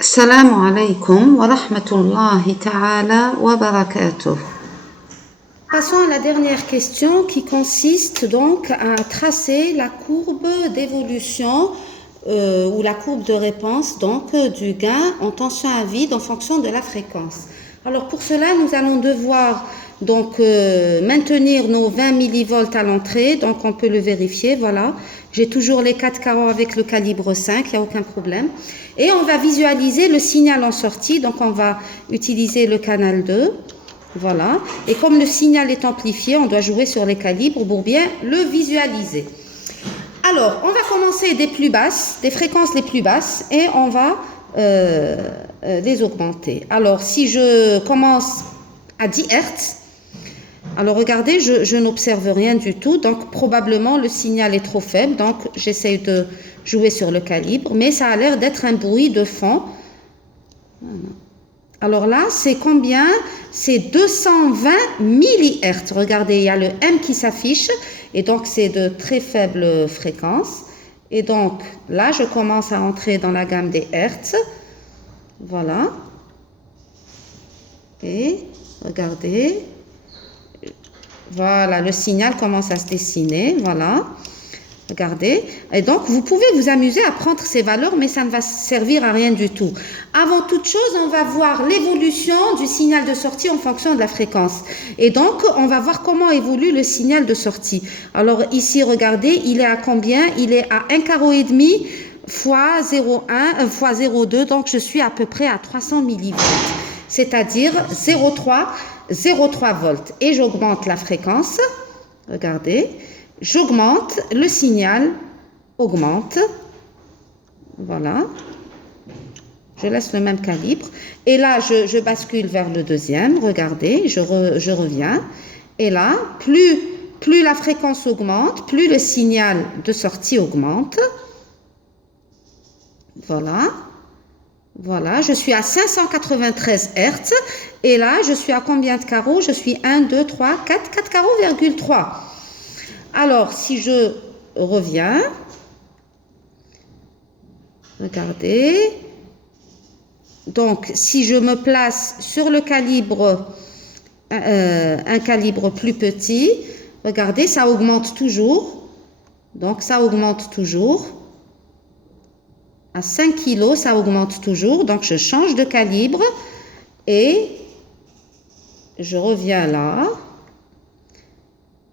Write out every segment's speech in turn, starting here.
Assalamu alaikum wa rahmatullahi ta'ala wa barakatuh. Passons à la dernière question qui consiste donc à tracer la courbe d'évolution ou la courbe de réponse donc du gain en tension à vide en fonction de la fréquence. Alors pour cela, nous allons devoir donc maintenir nos 20 millivolts à l'entrée, donc on peut le vérifier, voilà. J'ai toujours les 4 carreaux avec le calibre 5, il n'y a aucun problème. Et on va visualiser le signal en sortie, donc on va utiliser le canal 2, voilà. Et comme le signal est amplifié, on doit jouer sur les calibres pour bien le visualiser. Alors, on va commencer des plus basses, des fréquences les plus basses, et on va les augmenter. Alors, si je commence à 10 Hz, alors regardez, je n'observe rien du tout, donc probablement le signal est trop faible, donc j'essaye de jouer sur le calibre, mais ça a l'air d'être un bruit de fond. Alors là, c'est combien? C'est 220 millihertz. Regardez, il y a le M qui s'affiche, et donc c'est de très faible fréquence. Et donc là, je commence à entrer dans la gamme des hertz. Voilà. Et regardez. Voilà, le signal commence à se dessiner, voilà. Regardez. Et donc, vous pouvez vous amuser à prendre ces valeurs, mais ça ne va servir à rien du tout. Avant toute chose, on va voir l'évolution du signal de sortie en fonction de la fréquence. Et donc, on va voir comment évolue le signal de sortie. Alors, ici, regardez, il est à combien? Il est à 1 carreau et demi fois 0,1 fois 0,2. Donc, je suis à peu près à 300 millivolts. C'est-à-dire 0,3 volts. Et j'augmente la fréquence. Regardez. J'augmente, le signal augmente. Voilà. Je laisse le même calibre. Et là, je bascule vers le deuxième. Regardez, je reviens. Et là, plus la fréquence augmente, plus le signal de sortie augmente. Voilà. Voilà, je suis à 593 Hz. Et là, je suis à combien de carreaux? Je suis 1, 2, 3, 4 carreaux,3. Alors, si je reviens, regardez, donc si je me place sur le calibre, un calibre plus petit, regardez, ça augmente toujours, donc ça augmente toujours, à 5 kg, ça augmente toujours, donc je change de calibre et je reviens là.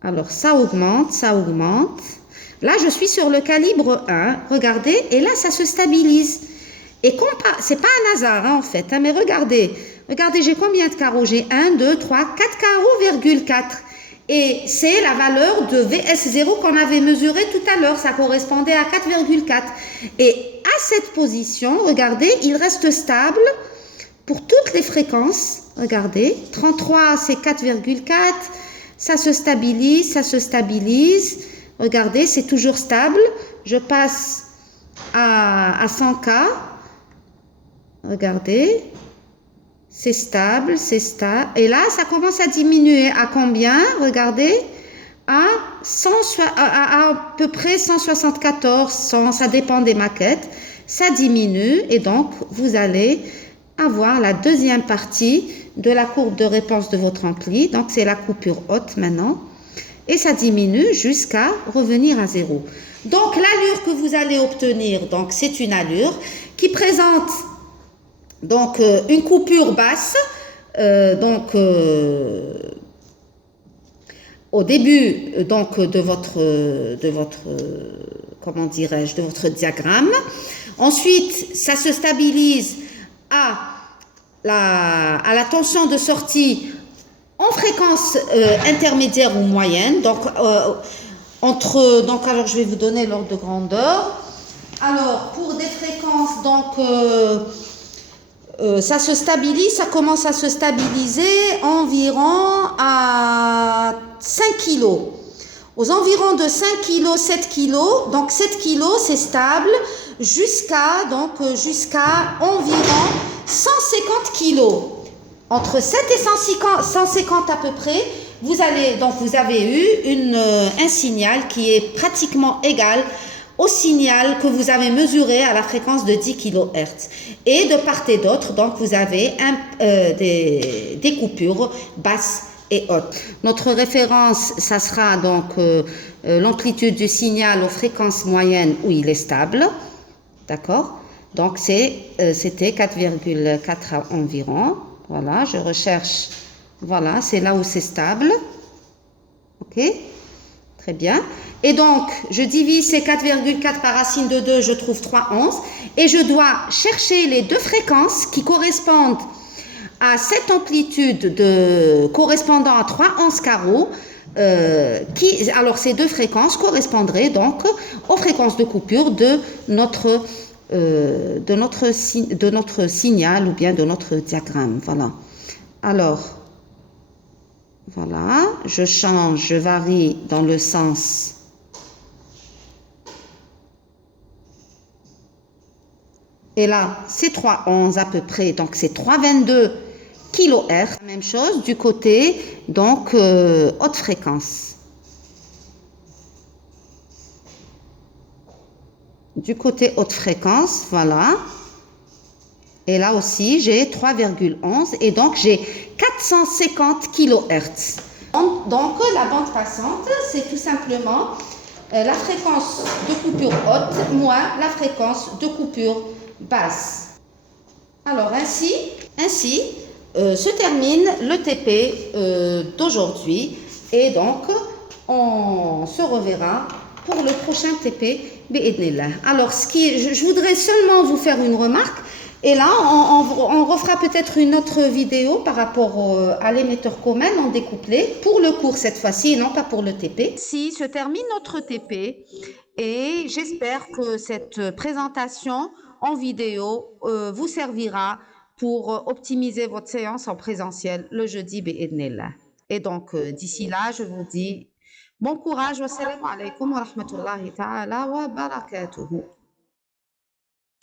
Alors, ça augmente, ça augmente. Là, je suis sur le calibre 1, regardez, et là, ça se stabilise. Et c'est pas un hasard, hein, en fait, hein, mais regardez, j'ai combien de carreaux? J'ai 1, 2, 3, 4 carreaux,4. Et c'est la valeur de VS0 qu'on avait mesuré tout à l'heure, ça correspondait à 4,4. Et à cette position, regardez, il reste stable pour toutes les fréquences. Regardez, 33, c'est 4,4. Ça se stabilise, ça se stabilise. Regardez, c'est toujours stable. Je passe à 100K. Regardez. C'est stable, c'est stable. Et là, ça commence à diminuer. À combien? Regardez. À peu près 174, 100, ça dépend des maquettes. Ça diminue et donc, vous allez avoir la deuxième partie de la courbe de réponse de votre ampli. Donc, c'est la coupure haute maintenant. Et ça diminue jusqu'à revenir à 0. Donc, l'allure que vous allez obtenir, donc, c'est une allure qui présente donc une coupure basse. Au début donc de votre comment dirais-je, de votre diagramme. Ensuite, ça se stabilise à la tension de sortie en fréquence intermédiaire ou moyenne. Donc, alors je vais vous donner l'ordre de grandeur. Alors, pour des fréquences, donc, ça se stabilise, ça commence à se stabiliser environ à 5 kg. Aux environs de 5 kg, 7 kg, donc 7 kg c'est stable jusqu'à environ 150 kg. Entre 7 et 150 à peu près, vous avez eu un signal qui est pratiquement égal au signal que vous avez mesuré à la fréquence de 10 kHz. Et de part et d'autre, donc vous avez des coupures basses et hautes. Notre référence, ça sera donc l'amplitude du signal aux fréquences moyennes où il est stable. D'accord? Donc c'était 4,4 environ. Voilà, je recherche. Voilà, c'est là où c'est stable. Ok? Très bien. Et donc, je divise ces 4,4 par racine de 2, je trouve 3,11. Et je dois chercher les deux fréquences qui correspondent à cette amplitude correspondant à 3,11 carreaux. Alors, ces deux fréquences correspondraient donc aux fréquences de coupure de notre signal ou bien de notre diagramme. Voilà. Alors, voilà, je change, je varie dans le sens. Et là, c'est 3,11 à peu près, donc c'est 3,22 kHz. Même chose du côté, donc, haute fréquence. Du côté haute fréquence, voilà. Et là aussi, j'ai 3,11 et donc j'ai 450 kHz. Donc, la bande passante, c'est tout simplement la fréquence de coupure haute moins la fréquence de coupure basse. Alors, ainsi se termine le TP d'aujourd'hui. Et donc, on se reverra pour le prochain TP. Alors, je voudrais seulement vous faire une remarque. Et là, on refera peut-être une autre vidéo par rapport à l'émetteur commun en découplé, pour le cours cette fois-ci, et non pas pour le TP. Ici se termine notre TP et j'espère que cette présentation en vidéo vous servira pour optimiser votre séance en présentiel le jeudi. Et donc, d'ici là, je vous dis bon courage. Wassalamu alaikum wa rahmatullahi ta'ala wa barakatuhu.